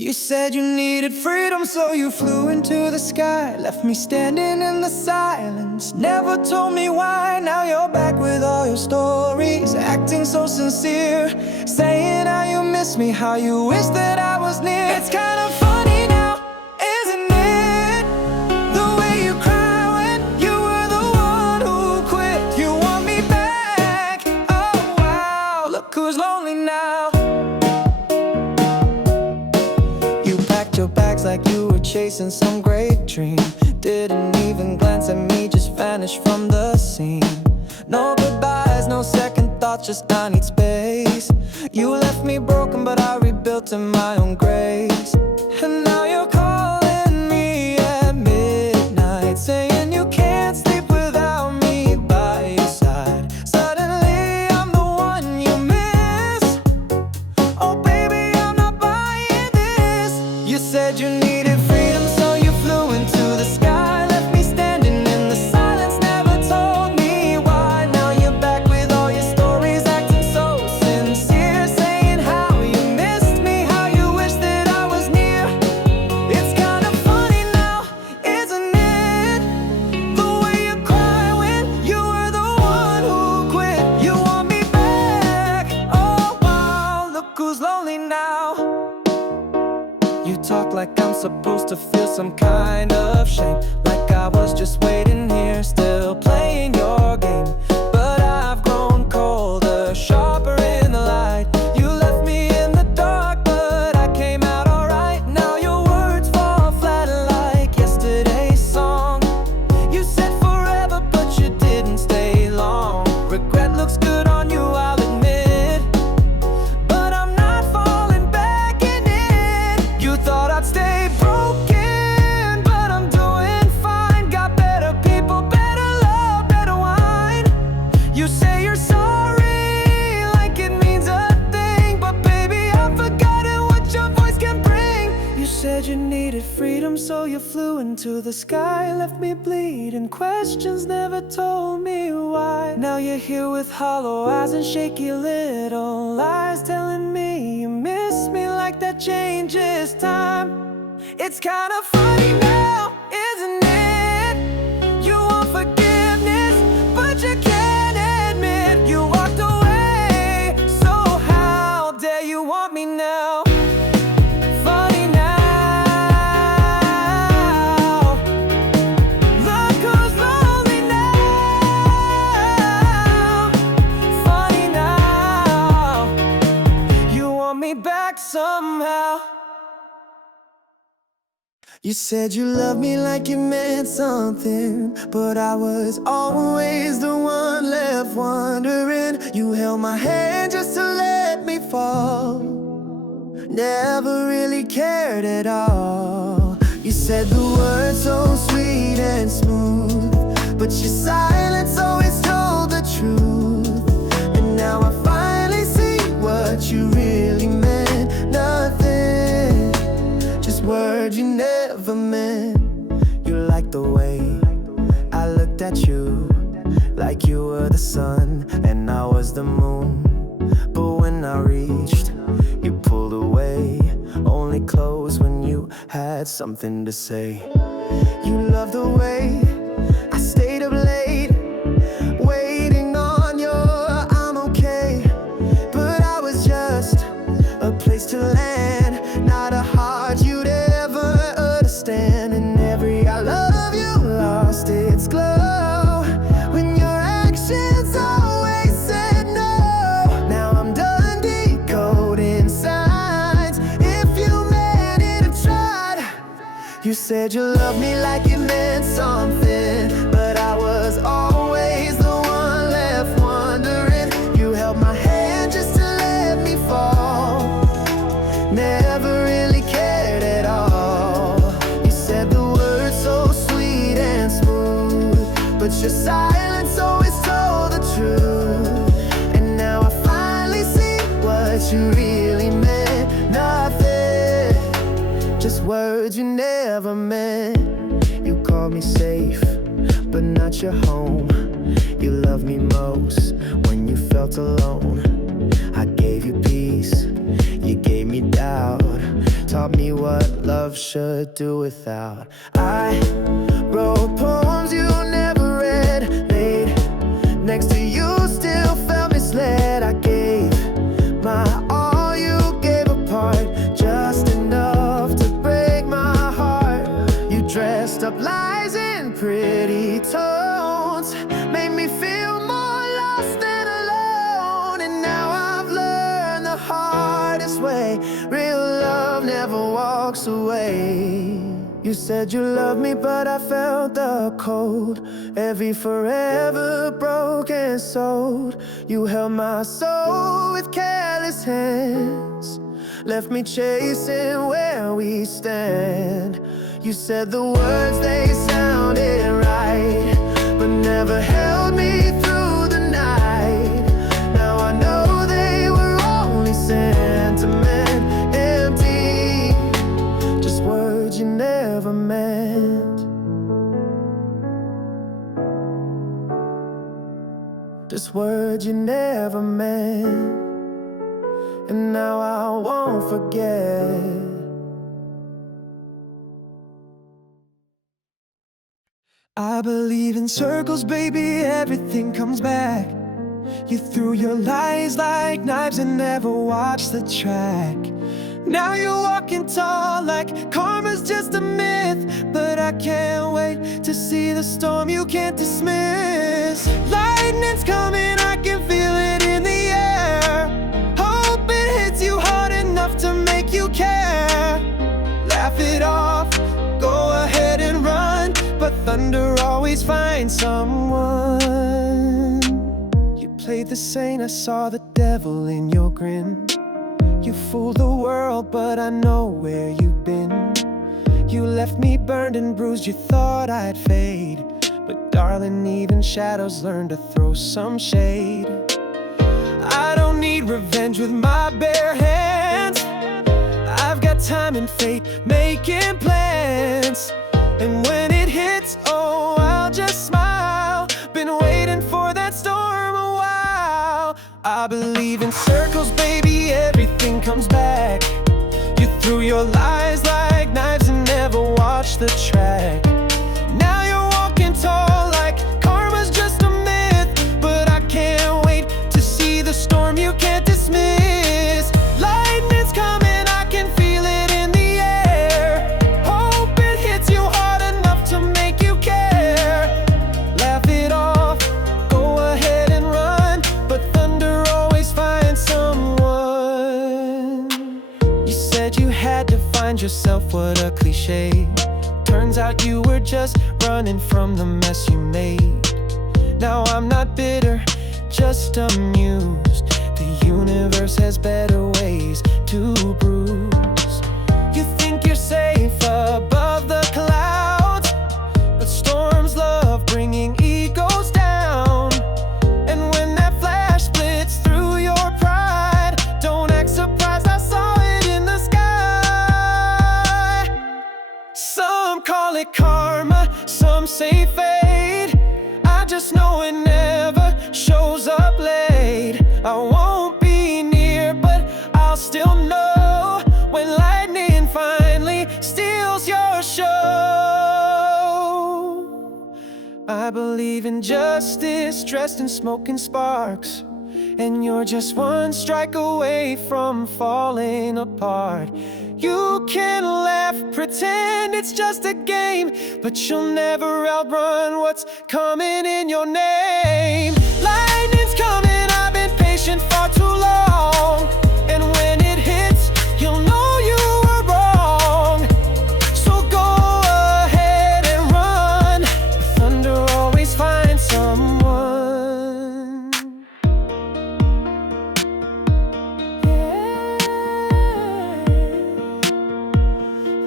You said you needed freedom, so you flew into the sky. Left me standing in the silence, never told me why. Now you're back with all your stories, acting so sincere, saying how you miss me, how you wish that I was near. It's kind of funny now, isn't it? The way you cry when you were the one who quit. You want me back, oh wow, look who's lonely now. Your bags like you were chasing some great dream. Didn't even glance at me, just vanished from the scene. No goodbyes, no second thoughts, just I need space. You left me broken, but I rebuilt in my own grace. And now you're calling me at midnight, saying you can't sleep without me by your side. Suddenly I'm the one you miss. Oh baby, I'm not buying this. You said you needed freedom, so you flew into the sky. Left me standing in the silence, never told me why. Now you're back with all your stories, acting so sincere, saying how you missed me, how you wish that I was near. It's kind of funny now, isn't it? The way you cry when you were the one who quit. You want me back, oh wow, look who's lonely now. You talk like I'm supposed to feel some kind of shame, like I was just waiting here, still playing your game. But I've grown colder, sharper in the light. You left me in the dark, but I came out alright. Now your words fall flat like yesterday's song. You said forever, but you didn't stay long. Regret looks good on you, I'll admit, but I'm not falling back in it. You thought I'd stay broken, but I'm doing fine. Got better people, better love, better wine. You say you're sorry like it means a thing, but baby, I've forgotten what your voice can bring. You said you needed freedom, so you flew into the sky. Left me bleeding, questions never told me why. Now you're here with hollow eyes and shaky little lies, telling me you miss me like that changes time. It's kind of funny now, isn't it? You want forgiveness, but you can't admit you walked away. So how dare you want me now? Funny now, look who's lonely now. Funny now, you want me back somehow. You said you loved me like it meant something, but I was always the one left wondering. You held my hand just to let me fall, never really cared at all. You said the words so sweet and smooth, but your silence always told the truth. And now I finally see what you really meant. Nothing, just words you never meant. You liked the way I looked at you, like you were the sun and I was the moon. But when I reached, you pulled away, only closed when you had something to say. You loved the way I stayed up late, waiting on your I'm okay. But I was just a place to land, not a heart you'd ever understand. And every I love you lost its glow when your actions always said no. Now I'm done decoding signs. If you meant it or tried, you said you loved me like it meant something, but I was always the one left wondering. You held my hand just to let me fall, never really cared at all. You said the words so sweet and smooth, but your silence always told the truth. And now I finally see what you really meant. Nothing, just words you never meant. You called me safe, but not your home. You loved me most when you felt alone. I gave you peace, you gave me doubt. taught me what love should do without. I wrote poems you never read, laid next to you, still felt misled. I gave my all, you gave a part, just enough to break my heart. You dressed up lies in pretty tones, made me feel more lost and alone. And now I've learned the hardest way, real love never walks away. You said you loved me, but I felt the cold. Every forever broken soul. You held my soul with careless hands, left me chasing where we stand. You said the words, they sounded right, but never held me through the night. Now I know they were only sentiment, empty, just words you never meant. Just words you never meant. And now I won't forget. I believe in circles, baby, everything comes back. You threw your lies like knives and never watched the track. Now you're walking tall like karma's just a myth, but I can't wait to see the storm you can't dismiss. Lightning's coming, I can feel it in the air. Hope it hits you hard enough to make you care. Laugh it off, go ahead and run, but thunder always finds someone. You played the saint, I saw the devil in your grin. You fooled the world, but I know where you've been. You left me burned and bruised, you thought I'd fade, but darling, even shadows learn to throw some shade. I don't need revenge with my bare hands. I've got time and fate making plans. And when it hits, oh, I'll just smile. Been waiting for that storm a while. I believe in circles, baby, everything comes back. You threw your lies like knives and never watched the track. Now you're walking tall like karma's just a myth, but I can't wait to see the storm you can't dismiss. Lightning's coming, I can feel it in the air. Hope it hits you hard enough to make you care. Laugh it off, go ahead and run, but thunder always finds someone. You said you had to find yourself, what a cliche. Turns out you were just running from the mess you made. Now I'm not bitter, just amused. The universe has better ways to bruise. You think you're safe above the clouds, but storms love bringing egos down. And when that flash splits through your pride, don't act surprised, I saw it in the sky. Some call it karma, some say fate. I just know it never shows up late. I won't be near, but I'll still know when lightning finally steals your show. I believe in justice dressed in smoke and sparks, and you're just one strike away from falling apart. You can laugh, pretend it's just a game, but you'll never outrun what's coming in your name. Lightning's coming, I've been patient far too long, and when it hits, you'll know you were wrong. So go ahead and run, thunder always finds someone.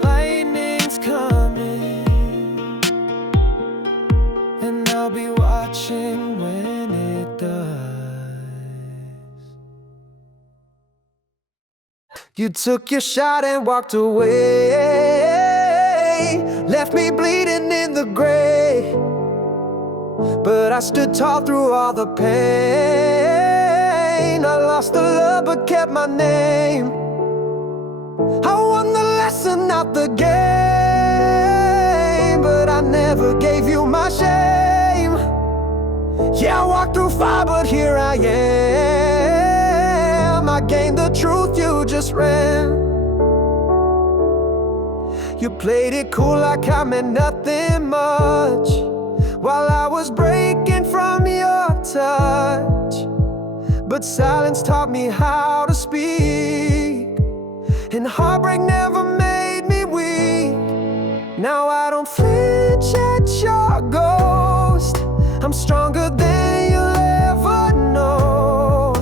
Lightning's coming, and I'll be watching when it does. You took your shot and walked away, left me bleeding in the gray, but I stood tall through all the pain. I lost the love but kept my name. I won the last out the game, but I never gave you my shame. Yeah, I walked through fire, but here I am. I gained the truth, you just ran. You played it cool like I meant nothing much, while I was breaking from your touch. But silence taught me how to speak, and heartbreak never made me weak. Now I don't flinch at your ghost. I'm stronger than you'll ever know.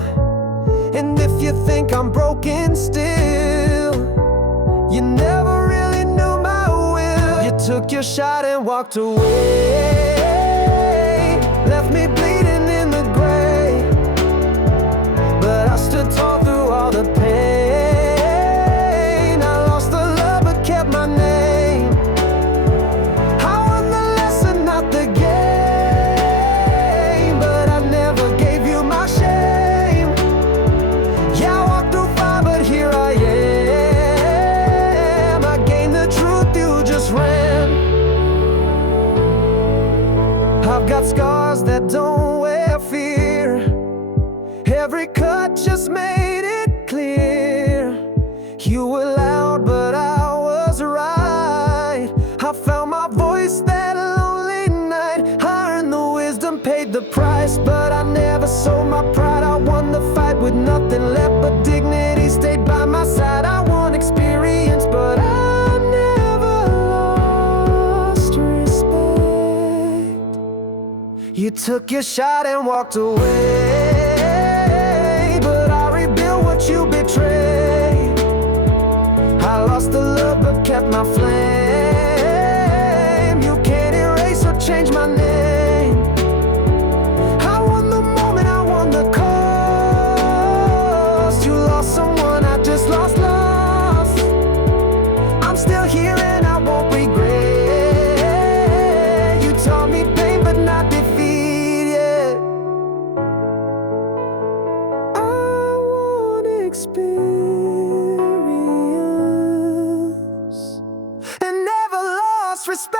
And if you think I'm broken still, you never really knew my will. You took your shot and walked away, left me bleeding in the grave. But I stood tall through all the pain. I lost the love but kept my name. I won the lesson, not the game, but I never gave you my shame. Yeah, I walked through fire, but here I am. I gained the truth, you just ran. I've got scars that don't wear fear. Every cut just made it clear. You were loud, but I was right. I found my voice that lonely night. I earned the wisdom, paid the price, but I never sold my pride. I won the fight with nothing left but dignity. Stayed by my side. I won experience, but I never lost respect. You took your shot and walked away, but I rebuilt what you betrayed. I lost the love but kept my flame. You can't erase or change my name. I won the moment, I won the cost. You lost someone, I just lost. I'm still here and I won't regret. You taught me pain but not defeat yet. I want experience and never lost respect.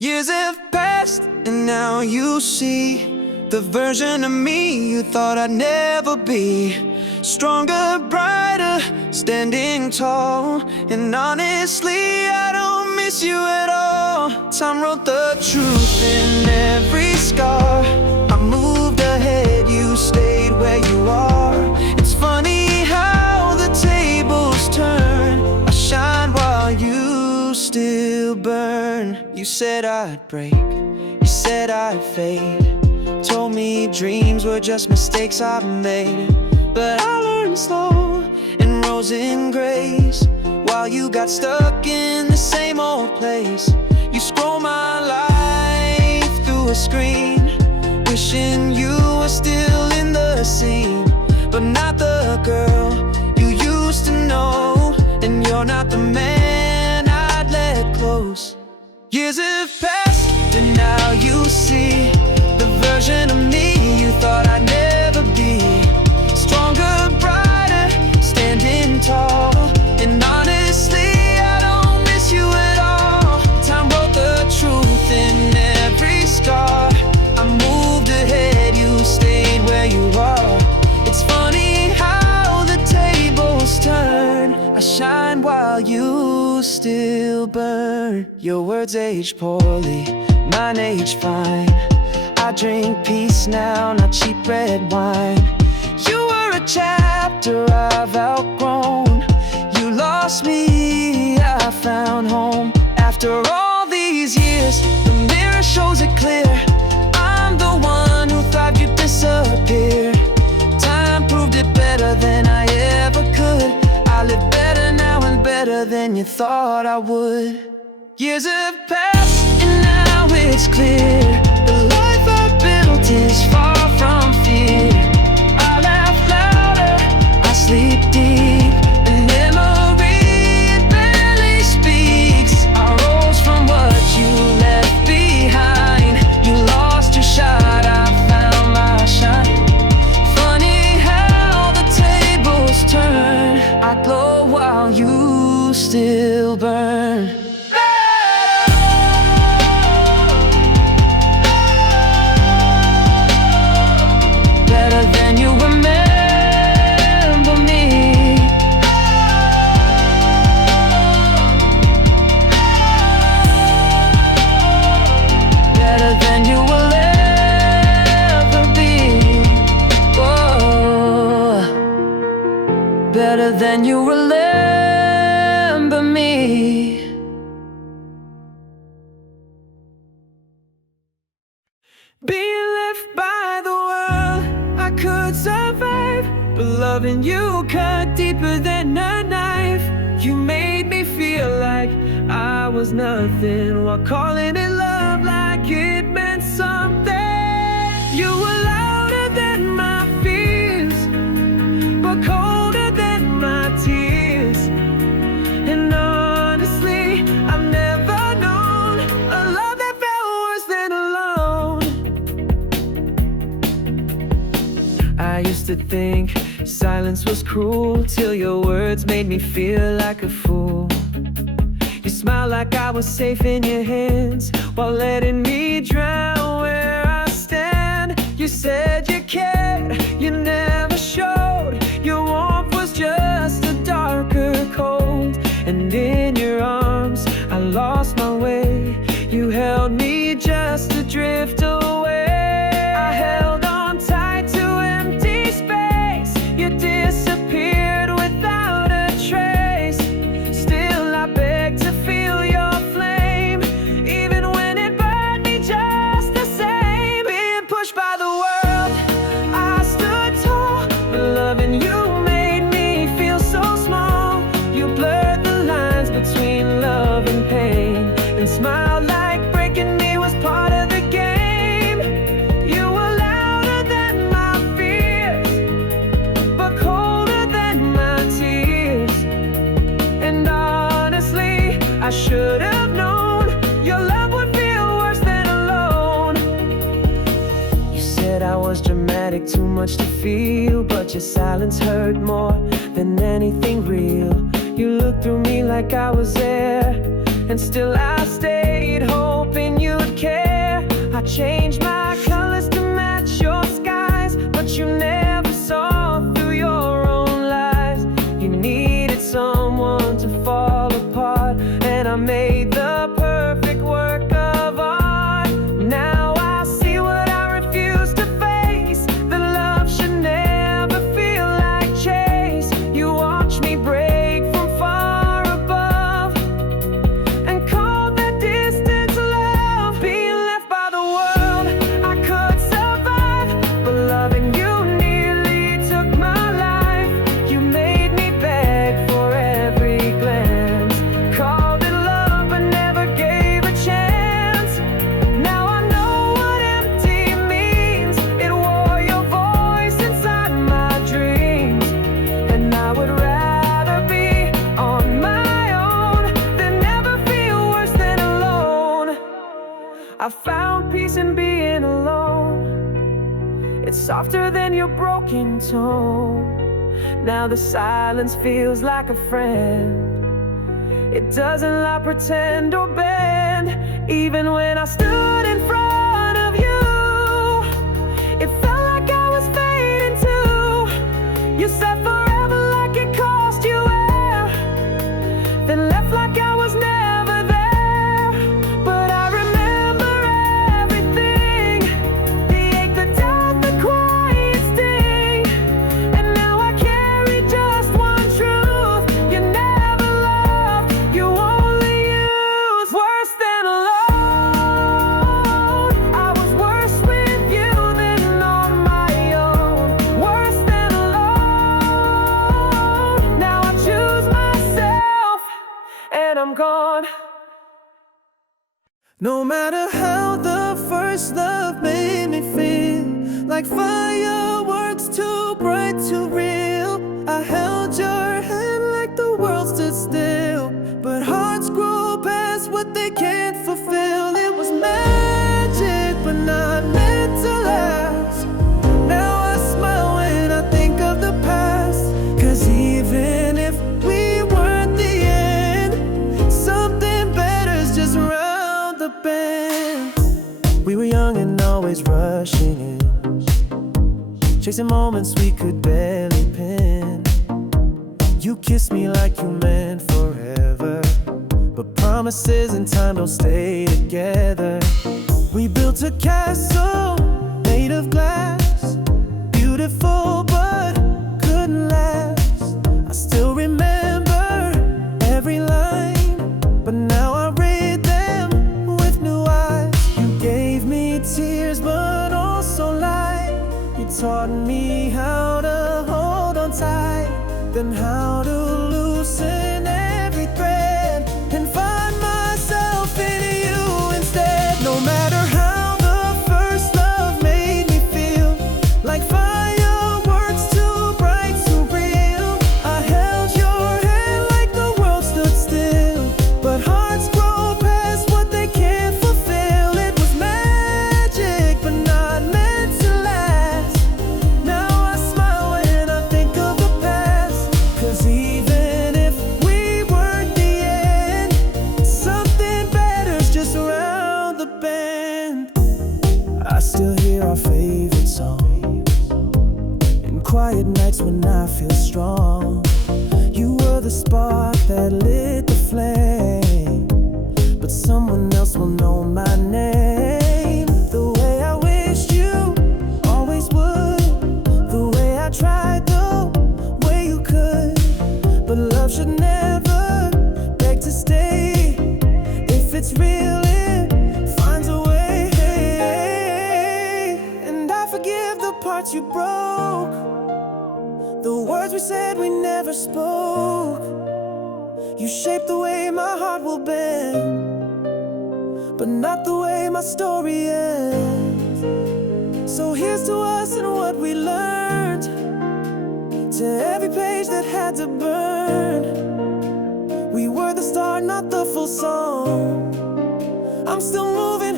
Years have passed and now you see the version of me you thought I'd never be. Stronger, brighter, standing tall. And honestly, I don't miss you at all. Time wrote the truth in every scar. I moved ahead, you stayed where you are. It's funny how the tables turn. I shine while you still burn. You said I'd break, you said I'd fade. Told me dreams were just mistakes I've made. But I learned slow and rose in grace, while you got stuck in the same old place. You scroll my life through a screen, wishing you were still in the scene. But not the girl you used to know, and you're not the man I'd let close. Years have passed and now you see the version of me you thought I'd never be. Stronger, brighter, standing tall. And honestly, I don't miss you at all. Time wrote the truth in every scar. I moved ahead, you stayed where you are. It's funny how the tables turn. I shine while you still burn. Your words age poorly, mine age fine. I drink peace now, not cheap red wine. You were a chapter I've outgrown. You lost me, I found home. After all these years, the mirror shows it clear. I'm the one who thought you'd disappear. Time proved it better than I ever could. I live better now and better than you thought I would. Years have passed and now it's clear. The life I built is far from fear. I laugh louder, I Better than you remember me. Better than you will ever be. Whoa. Better than you remember me. Being left by the world, I could survive, but loving you cut deeper than a knife. You made me feel like I was nothing, while calling it love like it meant something. You were louder than my fears, but colder than my tears. And honestly, I've never known a love that felt worse than alone. I used to think silence was cruel, till your words made me feel like a fool. You smiled like I was safe in your hands, while letting me drown where I stand. You said you cared, you never showed. Your warmth was just a darker cold. And in your arms, I lost my way. You held me just to drift away. I held on tight to empty space. You disappeared without a trace. Still I beg to feel your flame, even when it burned me just the same. Being pushed by the world, I stood tall, but loving you made me feel so small. You blurred the lines between love and pain, and smiled like breaking me was part of the game. You were louder than my fears, but colder than my tears. And honestly, I should have known your love would feel worse than alone. You said I was dramatic, too much to feel, but your silence hurt more than anything real. You looked through me like I was there, and still I stayed, hoping you'd care. I changed my colors to match your skies, but you never saw through your own lies. You needed someone to fall apart, and I made the perfect work of art. Now I see what I refused to face, that love should never feel like chase. You watched me break from far above, and called that distance love. Being left by the world, I could survive, but loving you nearly took my life. You made me beg for every glance, called it love but never gave a chance. Now I know what empty means. It wore your voice inside my dreams, and I would rather be on my own than never feel worse than alone. I found peace in being alone. It's softer than your broken tone. Now the silence feels like a friend. It doesn't lie, pretend, or bend. Even when I stood in front of you, it felt like I was fading too. You said forever like it cost you air, then left like I was never there. But I remember everything, the ache, the doubt, the quiet sting. And now I carry just one truth: you never loved, you only used. Worse than alone, I was worse with you than on my own. Worse than alone, now I choose myself, and I'm gone. No matter how the first love made me feel, like fireworks, too bright, too real. I held your hand like the world stood still, but hearts grow past what they can't fulfill. It was magic, but not meant to last. Now I smile when I think of the past, 'cause even if we weren't the end, something chasing moments we could barely pin. You kissed me like you meant forever, but promises and time don't stay together. We built a castle made of glass, beautiful but couldn't last. I still remember every line, but now I read them with new eyes. You gave me tears but also light. You taught me how to hold on tight, then how to loosen every thread and find myself in you instead. No matter how the first love made me feel, like fireworks too bright, too real. I held your hand like the world stood still, but hearts grow past what they can't fulfill. It was magic, but not meant to last. Now I smile when I think of the past, 'cause even if we weren't the end, something better's just around the bend. I still hear our favorite song in quiet nights when I feel strong. You were the spark that lit the flame, but someone else will know my name. The way I wished you always would, the way I tried, the way you could. But love should never beg to stay. If it's real, it finds a way. And I forgive the parts you broke, the words we said we never spoke. You shaped the way my heart will bend, but not the way my story ends. So here's to us and what we learned, to every page that had to burn. We were the start, not the full song. I'm still moving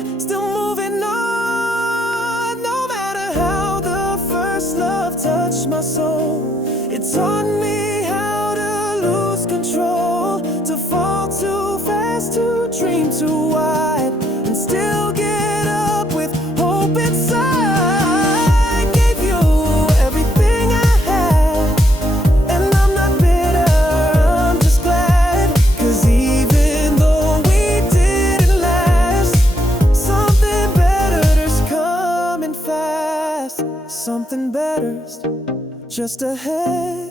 on. No matter how the first love touched my soul, it taught me how to lose control, to fall too fast, to dream too wide, and still get up with hope inside. Gave you everything I had, and I'm not bitter, I'm just glad. 'Cause even though we didn't last, something better's coming fast. Something better's just ahead,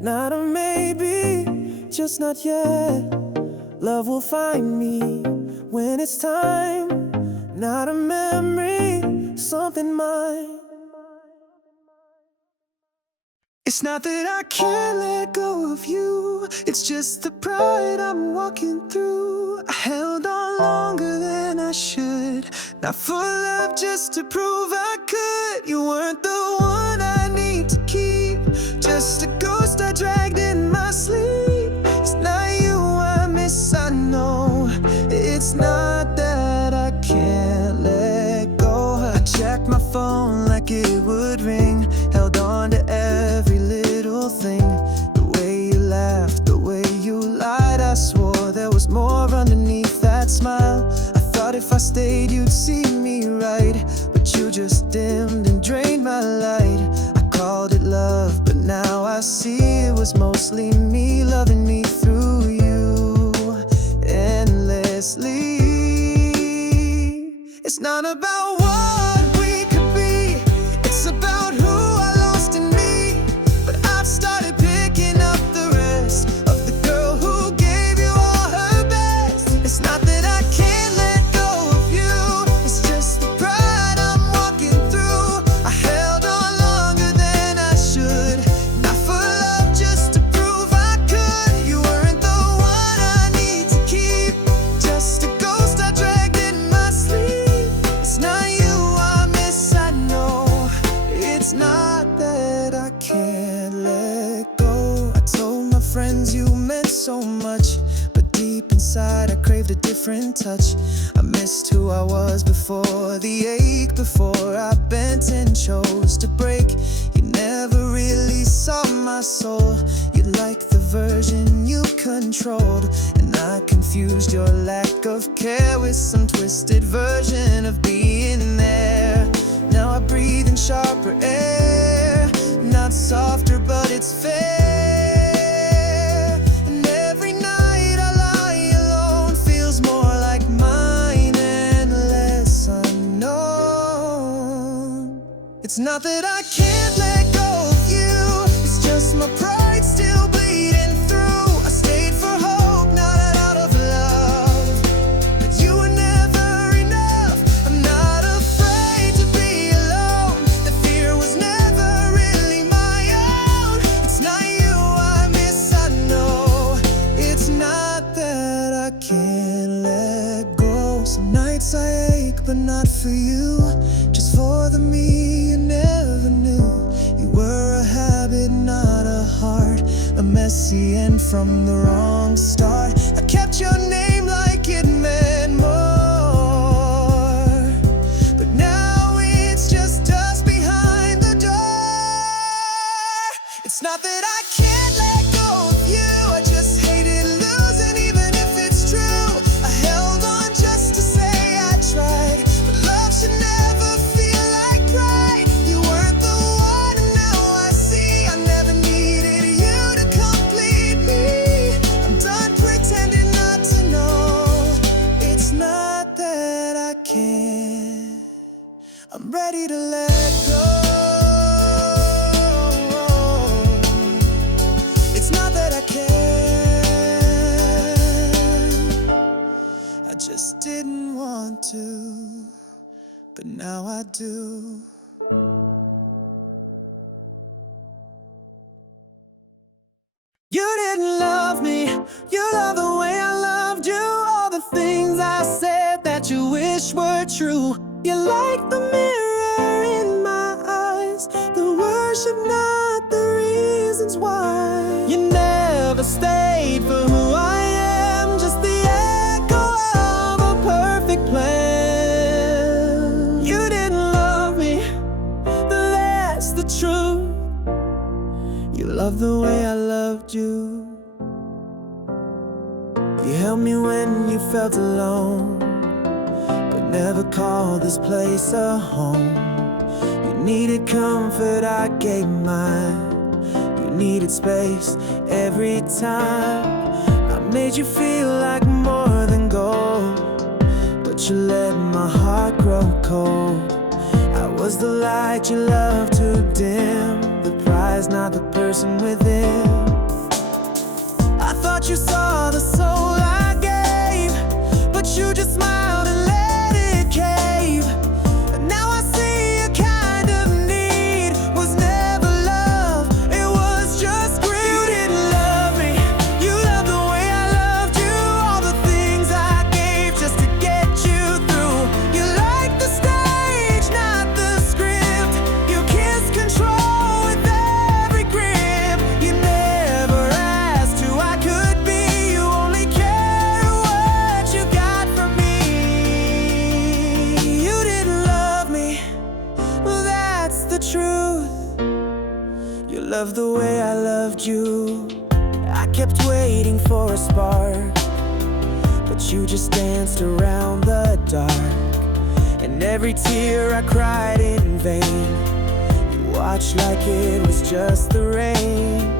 not a maybe, just not yet. Love will find me when it's time, not a memory, something mine. It's not that I can't let go of you, it's just the pride I'm walking through. I held on longer than I should, not for love, just to prove I could. You weren't the one I need to keep, just a ghost I dragged in my sleep. It's not you I miss, I know. It's not that I can't let go. I checked my phone like it would ring, held on to every little thing. The way you laughed, the way you lied, I swore there was more underneath that smile. I thought if I stayed you'd see me right, but you just dimmed and drained my light. I called it love, but now I see it was mostly me loving me through you endlessly. It's not about what we could be, it's about who I lost in me. But I've started picking up the rest of the girl who gave you all her best. It's not that I can't let go of you, it's just the pride I'm walking through. I held on longer than I should, not for love, just to prove I could. You weren't the one I need to keep, just a ghost I dragged in my sleep. It's not you I miss, I know. It's not that I can't let go. I told my friends you meant so much, but deep inside I craved a different touch. I missed who I was before the ache, before I bent and chose to break. You never really saw my soul, you liked the version you controlled, and I confused your lack of care with some twisted version of being there. Now I breathe in sharper air, softer, but it's fair. And every night I lie alone feels more like mine and less unknown. It's not that I can't let go of you, it's just my pride still bleeding through. I stayed for hope, not out of love, but you were never enough. I'm not afraid to be alone, the fear was never really my own. It's not you I miss, I know. It's not that I can't let go. Some nights I ache, but not for you, just for the me you never knew. You were a habit, not a heart, a messy end from the wrong start. I kept your name like it meant more, but now it's just dust behind the door. It's not that I can't let go of you, I just hated losing even if it's true. I held on just to say I tried, but love should never feel like pride. You weren't the one and now I see I never needed you to complete me. I'm done pretending not to know. It's not that I can't, I'm ready to let go. It's not that I can't, I just didn't want to, but now I do. You didn't love me, you loved the way I loved you. All the things I said that you wish were true. You like the mirror in my eyes, the worship, not the reasons why. You never stayed for who I am, just the echo of a perfect plan. You didn't love me, that's the truth. You loved the way I loved you. You held me when you felt alone, but never called this place a home. You needed comfort, I gave mine. You needed space every time. I made you feel like more than gold, but you let my heart grow cold. I was the light you loved to dim, the prize, not the person within. I thought you saw the soul I gave, but you just smiled and let it cave. And now I see a kind of need was never love, it was just greed. You didn't love me, you loved the way I loved you. All the things I gave just to get you through. You liked the stage, not the script. You kissed control with every grip. You never asked who I could be, you only care what you got from me. You didn't love me, well that's the truth. You loved the way I loved you. I kept waiting for a spark, but you just danced around the dark. And every tear I cried in vain, you watched like it was just the rain.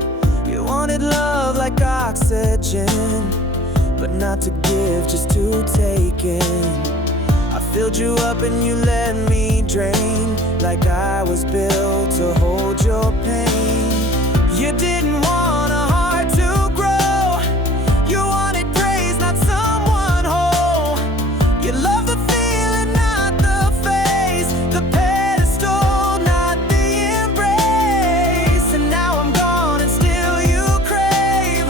You wanted love like oxygen, but not to give, just to take in. I filled you up and you let me drain, like I was built to hold your pain. You didn't want a heart to grow, you wanted praise, not someone whole. You loved the feeling, not the face, the pedestal, not the embrace. And now I'm gone and still you crave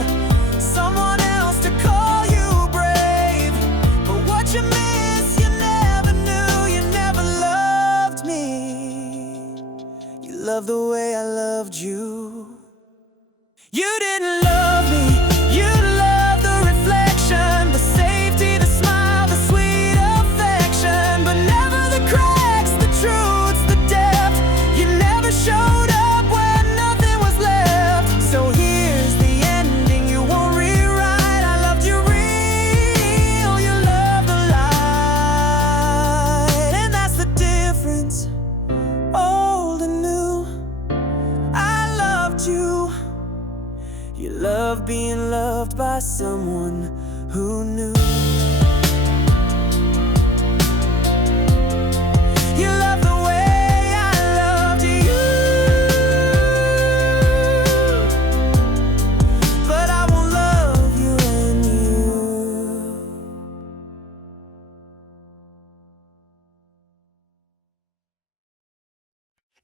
someone else to call you brave. But what you miss, you never knew, you never loved me. You loved the way I loved you. You didn't love me, you loved the reflection, the safety, the smile, the sweet affection, but never the cracks, the truths, the depth. You never showed up when nothing was left. So here's the ending you won't rewrite. I loved you real, you loved the light, and that's the difference, old and new. I You love being loved by someone who knew. You love the way I loved you, but I won't love you and you.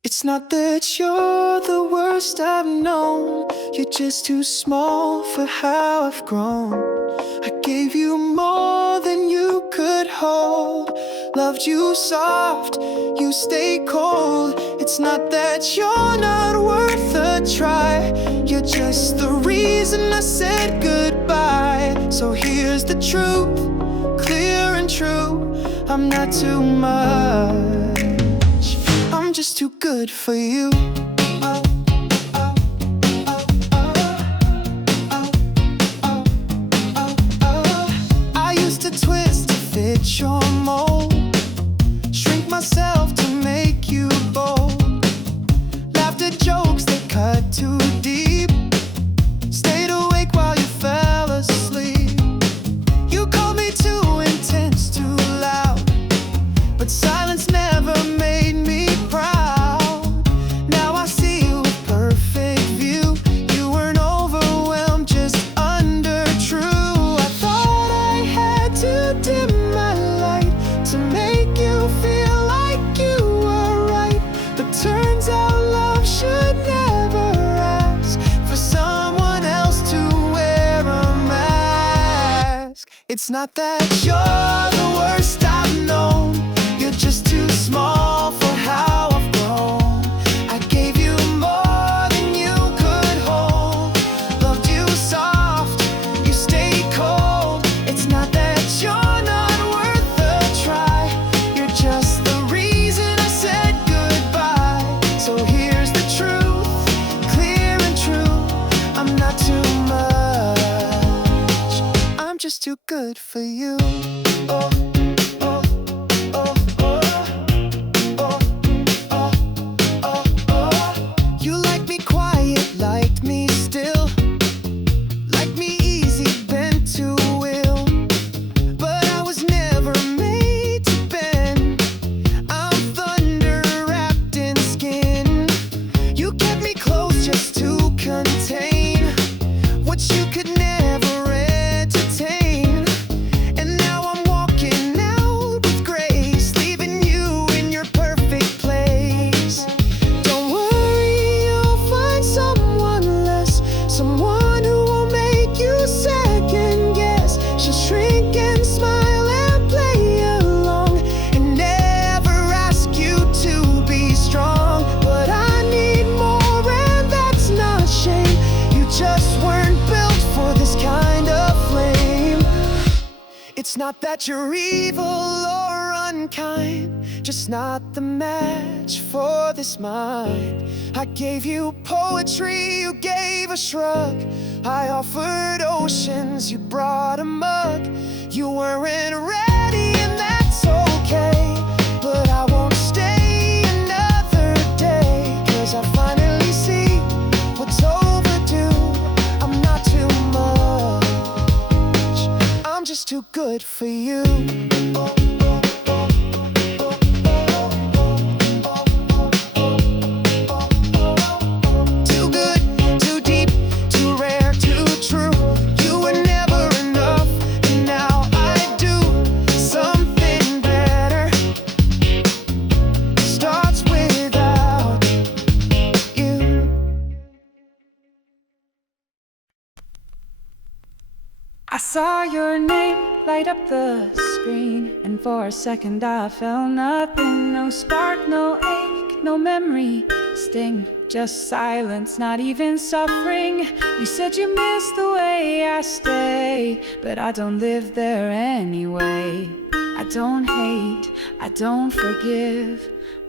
It's not that you're the worst I've known. You're just too small for how I've grown. I gave you more than you could hold. Loved you soft, you stay cold. It's not that you're not worth a try. You're just the reason I said goodbye. So here's the truth, clear and true. I'm not too much, I'm just too good for you. I used to twist to fit your mold, shrink myself to make you bold. Laughed at jokes that cut too deep, stayed awake while you fell asleep. You called me too intense, too loud, but silence never made me proud. Now I see you with perfect view. You weren't overwhelmed, just under true. I thought I had to dim my light to make you feel like you were right, but turns out love should never ask for someone else to wear a mask. It's not that you're the worst I've known. You're just too small for how I've grown. I gave you more than you could hold. Loved you soft, you stayed cold. It's not that you're not worth a try. You're just the reason I said goodbye. So here's the truth, clear and true. I'm not too much, I'm just too good for you. Oh, oh, oh, oh, oh, oh, oh, oh. You like me quiet, liked me still, like me easy, bent to will, but I was never made to bend. I'm thunder wrapped in skin. You kept me close just to contain what you could never entertain. And now I'm walking out with grace, leaving you in your perfect place. Don't worry, you'll find someone less, someone who won't make you second guess. She'll shrink and smile and play along and never ask you to be strong. But I need more, and that's not shame. You just weren't built for this kind of flame. It's not that you're evil or unkind, just not the match for this mind. I gave you poetry, you gave a shrug. I offered oceans, you brought a mug. You weren't ready, and that's okay, but I won't stay another day, 'cause I finally see what's overdue. I'm not too much, I'm just too good for you. Oh, oh, oh, oh, oh, oh, oh, oh, oh. Too good, too deep, too rare, too true. You were never enough, and now I do something better. Starts without you. I saw your name light up the screen, and for a second I felt nothing. No spark, no ache, no memory sting, just silence, not even suffering. You said you missed the way I stay, but I don't live there anyway. I don't hate, I don't forgive,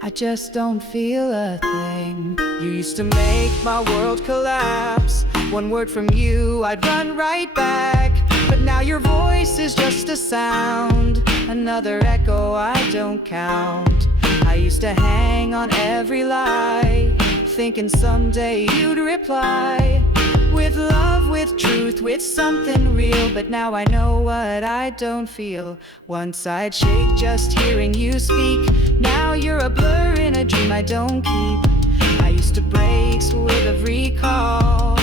I just don't feel a thing. You used to make my world collapse. One word from you, I'd run right back. But now your voice is just a sound, another echo I don't count. I used to hang on every lie, thinking someday you'd reply with love with truth, with something real. But now I know what I don't feel. Once I'd shake just hearing you speak. Now you're a blur in a dream I don't keep. I used to break with every call.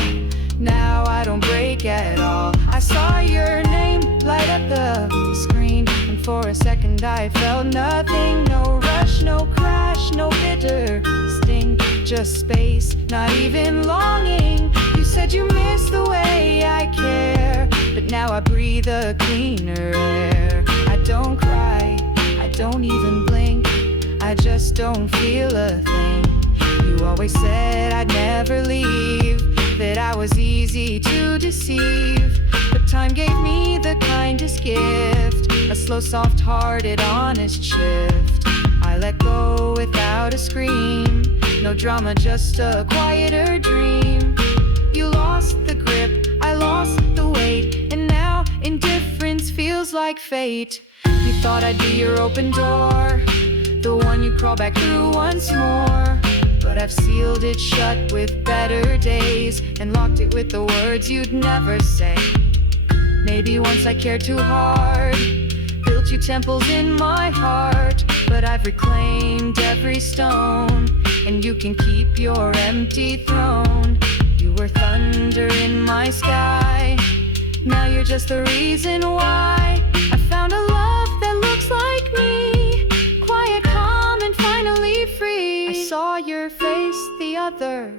Now I don't break at all. I saw your name light up the screen, and for a second I felt nothing. No rush, no crash, no bitter sting. Just space, not even longing. You said you miss the way I care, but now I breathe a cleaner air. I don't cry, I don't even blink, I just don't feel a thing. You always said I'd never leave, that I was easy to deceive. But time gave me the kindest gift, a slow, soft-hearted, honest shift. I let go without a scream. No drama, just a quieter dream. You lost the grip, I lost the weight, and now indifference feels like fate. You thought I'd be your open door, the one you crawl back through once more. But I've sealed it shut with better days, and locked it with the words you'd never say. Maybe once I cared too hard, built you temples in my heart. But I've reclaimed every stone, and you can keep your empty throne. You were thunder in my sky, now you're just the reason why. I found a love that looks like me, quiet, calm, and finally free. I saw your face the other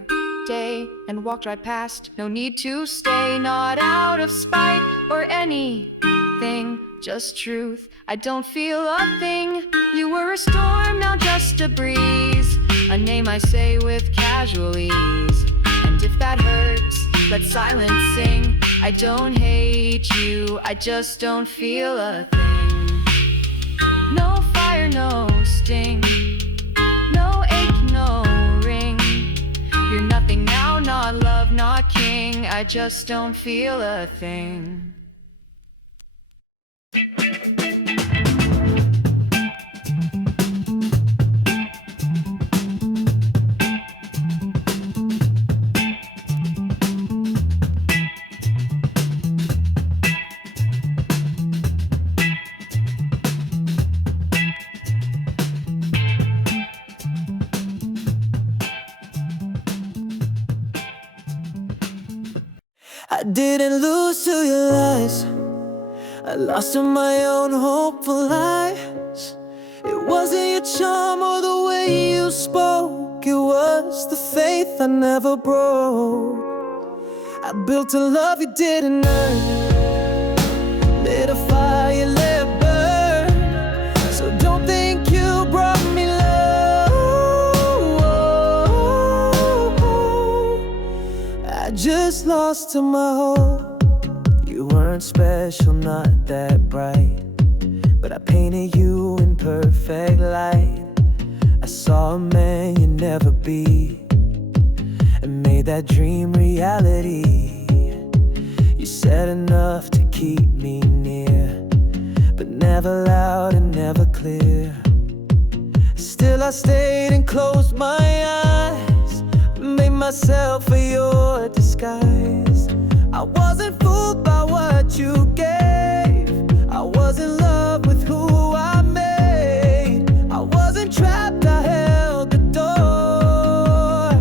day and walked right past. No need to stay, not out of spite or anything, just truth. I don't feel a thing. You were a storm, now just a breeze, a name I say with casual ease. And if that hurts, let silence sing. I don't hate you, I just don't feel a thing. No fire, no sting, no ache, no ring. You're nothing now, not love, not king. I just don't feel a thing. I didn't lose to your lies, I lost to my own hopeful lies. It wasn't your charm or the way you spoke, it was the faith I never broke. I built a love you didn't earn, lit a fire you let burn. So don't think you brought me love. I just lost to my hope. You weren't special, not that bright, but I painted you in perfect light. I saw a man you'd never be, and made that dream reality. You said enough to keep me near, but never loud and never clear. Still I stayed and closed my eyes, made myself for your disguise. I wasn't fooled by what you gave, I was in love with who I made. I wasn't trapped, I held the door,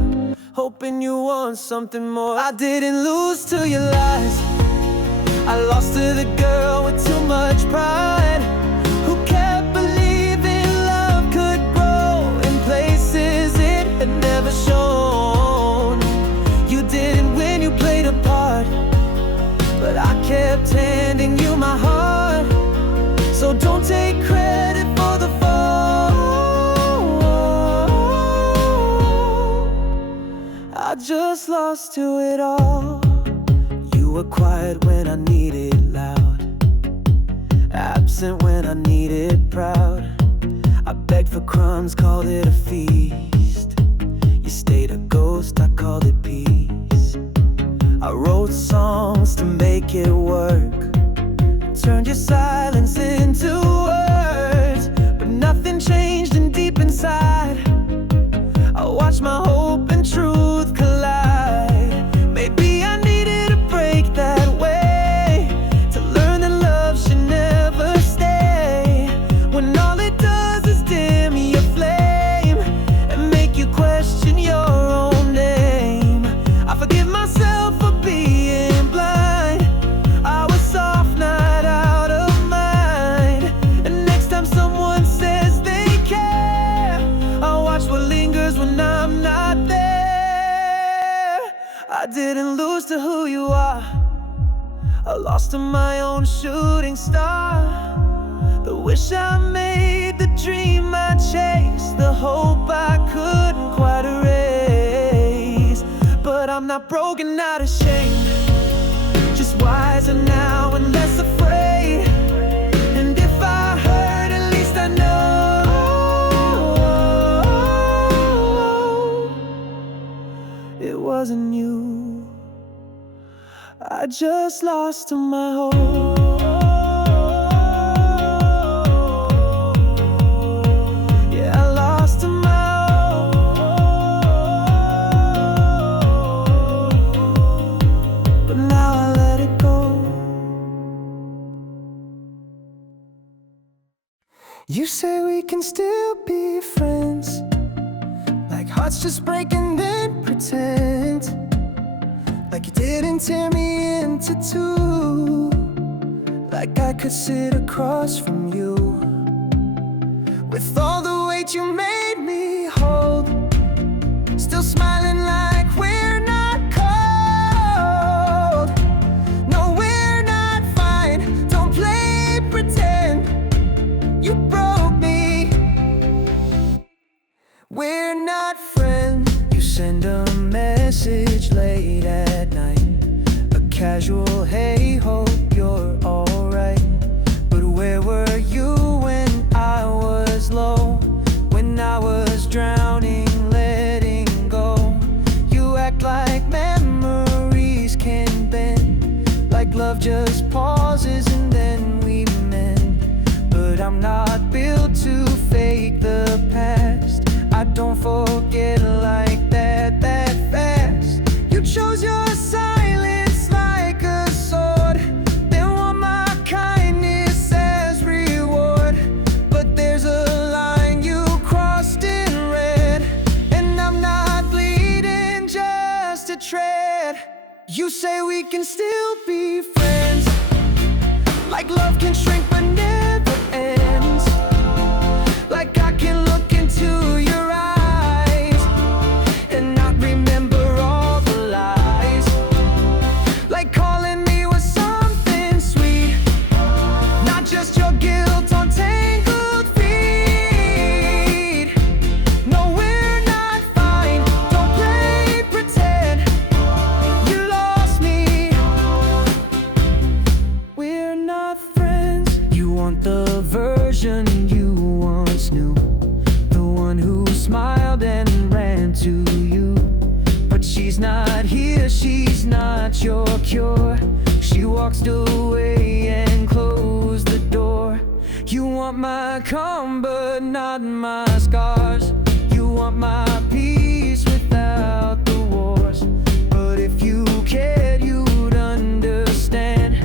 hoping you want something more. I didn't lose to your lies, I lost to the girl with too much pride, who kept believing love could grow in places it had never shown. You didn't win, you played a part, but I kept handing you my heart. So don't take credit for the fall, I just lost to it all. You were quiet when I needed loud, absent when I needed proud. I begged for crumbs, called it a feast. You stayed a ghost, I called it peace. I wrote songs to make it work, turned your silence into words, but nothing changed in deep inside. I watched my hope and truth collide. Maybe I needed a break, you are, a lost in my own shooting star. The wish I made, the dream I chased, the hope I couldn't quite erase. But I'm not broken, not ashamed, just wiser now and less afraid. And if I hurt, at least I know it wasn't you. I just lost my hope. Yeah, I lost my hope, but now I let it go. You say we can still be friends, like hearts just break and then pretend like you didn't tear me into two, like I could sit across from you. With all the weight you made me hold, still smiling like we're not cold. No, we're not fine, don't play pretend. You broke me, we're not friends. You send a message late at night, a casual hey, hope you're alright. But where were you when I was low, when I was drowning, letting go? You act like memories can bend, like love just pauses and then we mend. But I'm not built to fake the past, I don't forget like that fast. You chose your silence like a sword, then want my kindness as reward. But there's a line you crossed in red, and I'm not bleeding just to tread. You say we can still be friends, like love can shrink but never ends, like I can look into your eyes and not remember all the lies, like calling me was something sweet, not just your guilt on tangled feet. No, we're not fine, don't play pretend. You lost me, we're not friends. You want the version you once knew, the one who smiled and ran to you. But she's not here, she's not your cure. She walked away and closed the door. You want my calm but not my scars. You want my peace without the wars. But if you cared, you'd understand.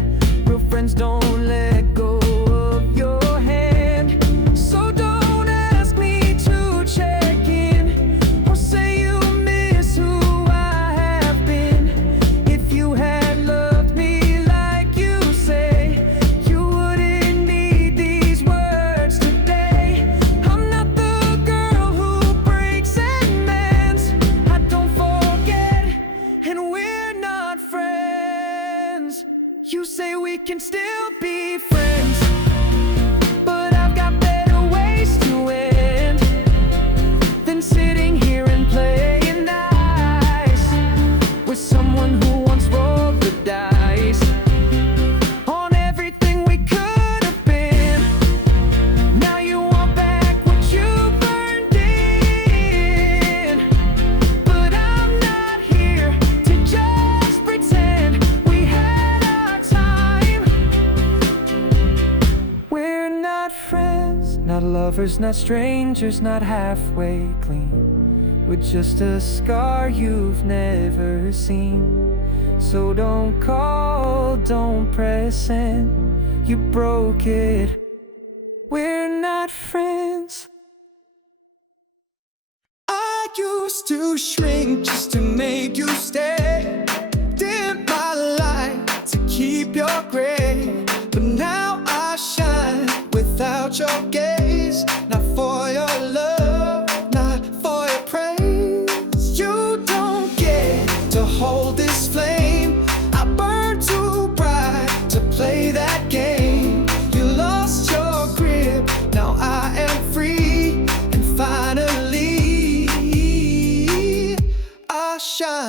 Real friends don't let go of your hand. So don't ask me to check in or say you miss who I have been. If you had loved me like you say, you wouldn't need these words today. I'm not the girl who breaks and mends, I don't forget, and we're not friends. You say we can still be friends, but I've got better ways to end than sitting here and playing nice with someone who once rolled the dice on everything we could have been. Now you want back what you burned in, but I'm not here to just pretend we had our time. We're not friends, not lovers, not strangers, not halfway clean. We're just a scar you've never seen. So don't call, don't press send, you broke it. We're not friends. I used to shrink just to make you stay, dim my light to keep your gray. But now I shine without your gaze, not for your love, not for your praise. You don't get to hold this flame, I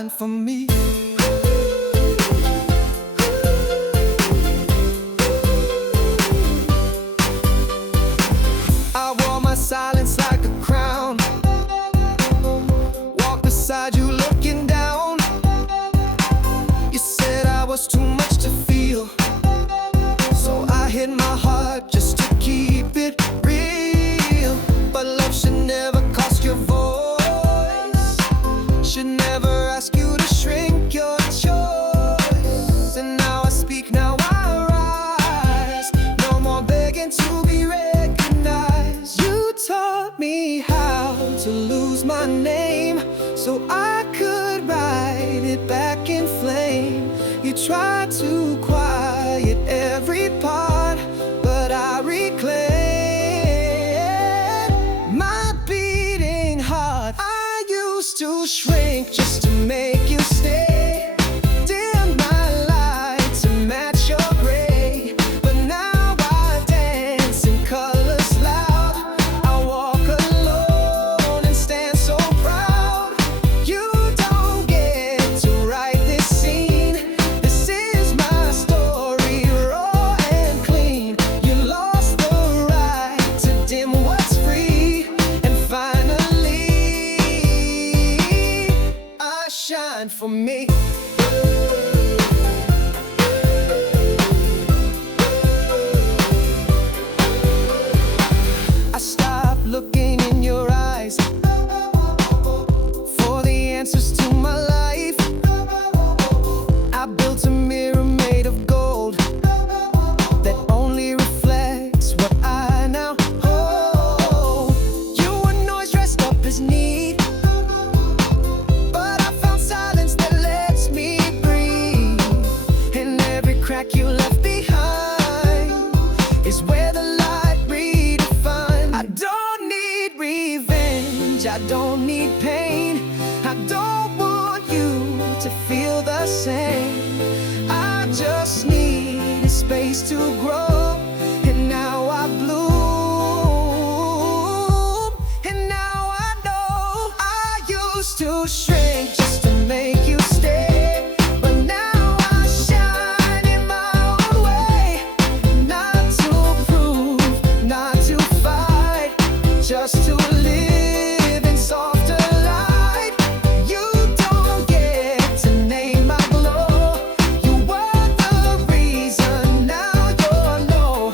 shine for me. I wore my silence like a crown, walked beside you looking down. You said I was too much to feel, so I hid my heart just to keep it real. But love should never cost your voice, should never ask you to shrink your choice. And now I speak, now I rise, no more begging to be recognized. You taught me how to lose my name so I could write it back in flame. You tried to quiet every part, but I reclaim my beating heart. I used to shrink just to make you stay, dim my light to match your gray. But now I dance in colors loud, I walk alone and stand so proud. You don't get to write this scene, this is my story, raw and clean. You lost the right to dim what's free, and finally I shine for me. I stopped looking in your eyes for the answers to my life. I built a mirror made of gold that only reflects what I now hold. You were noise dressed up as neat, but I found silence that lets me breathe. And every crack you left behind is where the light redefined. I don't need revenge, I don't need pain, I don't want you to feel the same. I just need a space to grow, and now I bloom. And now I know I used to shrink just to make you stay, but now I shine in my own way. Not to prove, not to fight, just to live in softer light. You don't get to name my glow, you were the reason, now you're low.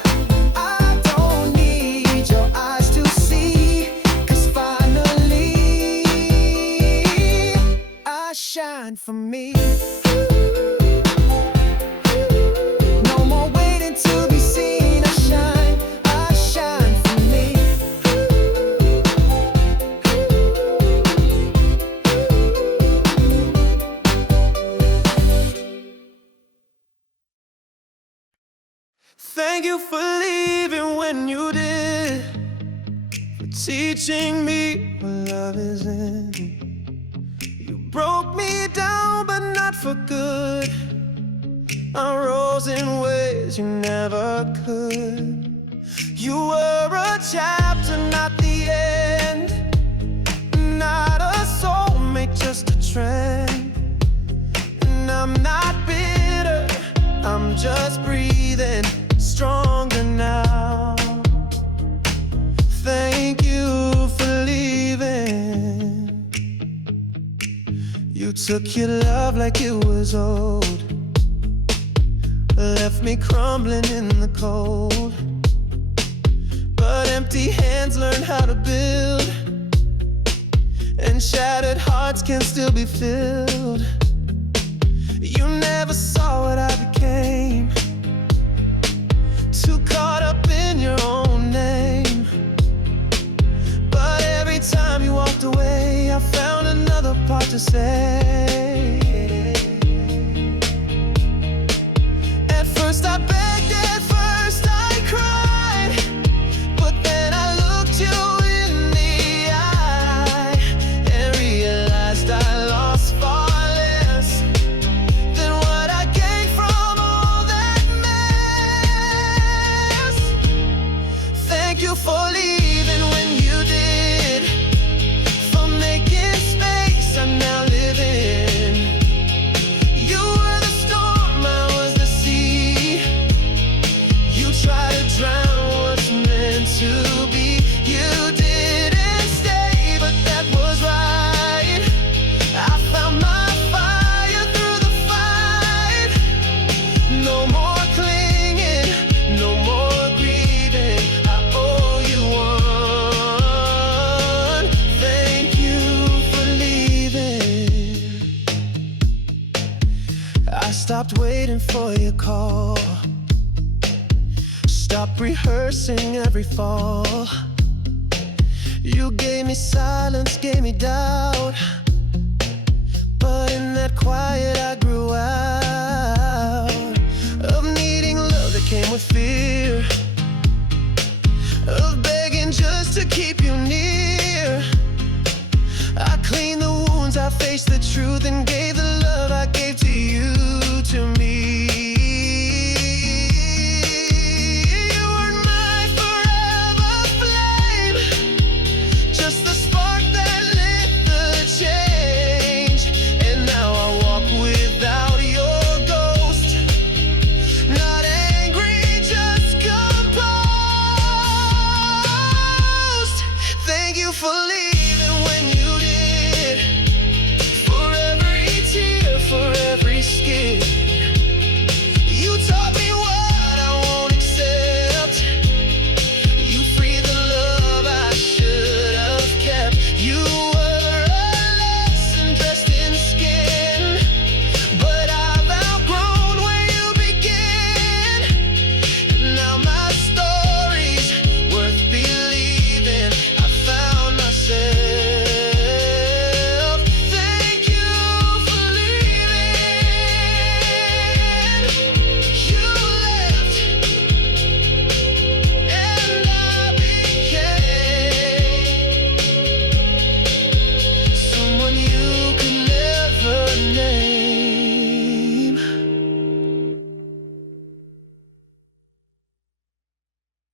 I don't need your eyes to see, 'cause finally I shine for me. No more waiting to be seen, I shine for me. Thank you for leaving when you did, for teaching me what love isn't. You broke me down, but not for good. I rose in ways you never could. You were a chapter, not the end, not a soulmate, just a trend. And I'm not bitter, I'm just breathing stronger now. Thank you for leaving. You took your love like it was old, left me crumbling in the cold. But empty hands learn how to build, and shattered hearts can still be filled. You never saw what I became, too caught up in your own name. But every time you walked away, I found another part to say. At first I begged, at first I cried, but then I looked you in the eye and realized I lost far less than what I gained from all that mess. Thank you for leaving when you did, for making space. I'm now living waiting for your call. Stop rehearsing every fall. You gave me silence, gave me doubt, but in that quiet I grew out.